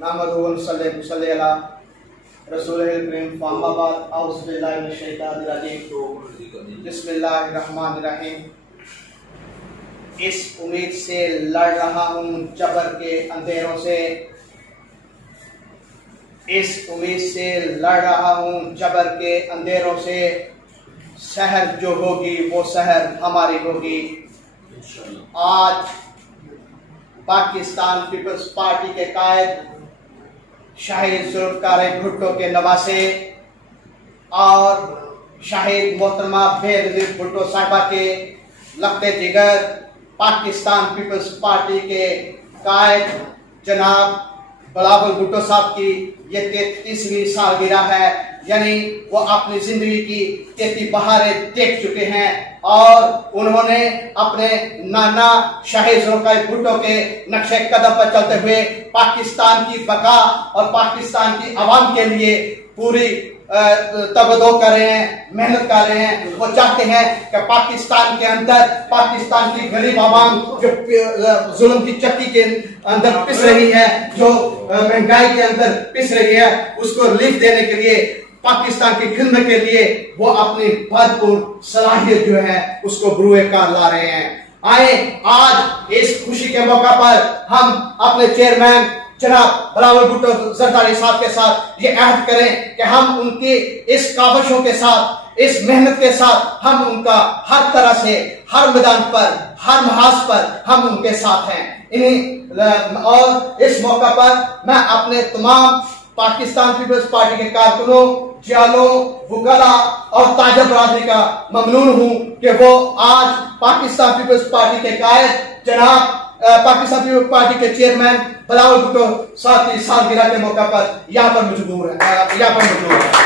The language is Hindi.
नहमदुहु व नसल्ली अला रसूलिल करीम अम्मा बाद औज़ु बिल्लाहि मिनश शैतानिर रजीम बिस्मिल्लाहिर रहमानिर रहीम। इस उम्मीद से लड़ रहा हूँ जबर के अंधेरों से, इस उम्मीद से लड़ रहा हूँ जबर के अंधेरों से। शहर जो होगी वो शहर हमारी होगी। आज पाकिस्तान पीपल्स पार्टी के कायद शहीद जुल्फ़िकार भुट्टो के नवासे और शहीद मोहतरमा बेनज़ीर भुट्टो साहिबा के लखते जिगर पाकिस्तान पीपल्स पार्टी के कायद जनाब बिलावल भुट्टो साहब की ये 33वीं सालगिरह है। यानी वो अपनी जिंदगी की 33 बहारें देख चुके हैं और उन्होंने अपने नाना शहीद जुल्फ़िकार भुट्टो के नक्शे कदम पर चलते हुए पाकिस्तान की बका और पाकिस्तान की आवाम के लिए पूरी तगदो कर रहे हैं, मेहनत कर रहे हैं। वो चाहते हैं कि पाकिस्तान के अंदर पाकिस्तान की गरीब आवाम जो जुल्म की चक्की के अंदर पिस रही है, जो महंगाई के अंदर पिस रही है, उसको रिलीफ देने के लिए पाकिस्तान की खिदमत के लिए वो अपनी भरपूर सलाहियत जो है उसको बुरुए कार ला रहे हैं। आए आज इस खुशी के मौका पर हम अपने चेयरमैन जनाब बिलावल भुट्टो जरदारी साहब के साथ ये अहद करें कि हम उनकी इस काविशों के साथ, इस मेहनत के साथ हम उनका हर तरह से, हर मैदान पर, हर महाज पर हम उनके साथ हैं। और इस मौका पर मैं अपने तमाम पाकिस्तान पीपल्स पार्टी के कारकुनों, जियालों, वुकला और ताजा बरादरी का ममनून हूँ कि वो आज पाकिस्तान पीपल्स पार्टी के कायद जनाब पाकिस्तान पीपल्स पार्टी के चेयरमैन बिलावल भुट्टो साहब की सालगिरह के मौका पर यहाँ पर मौजूद है।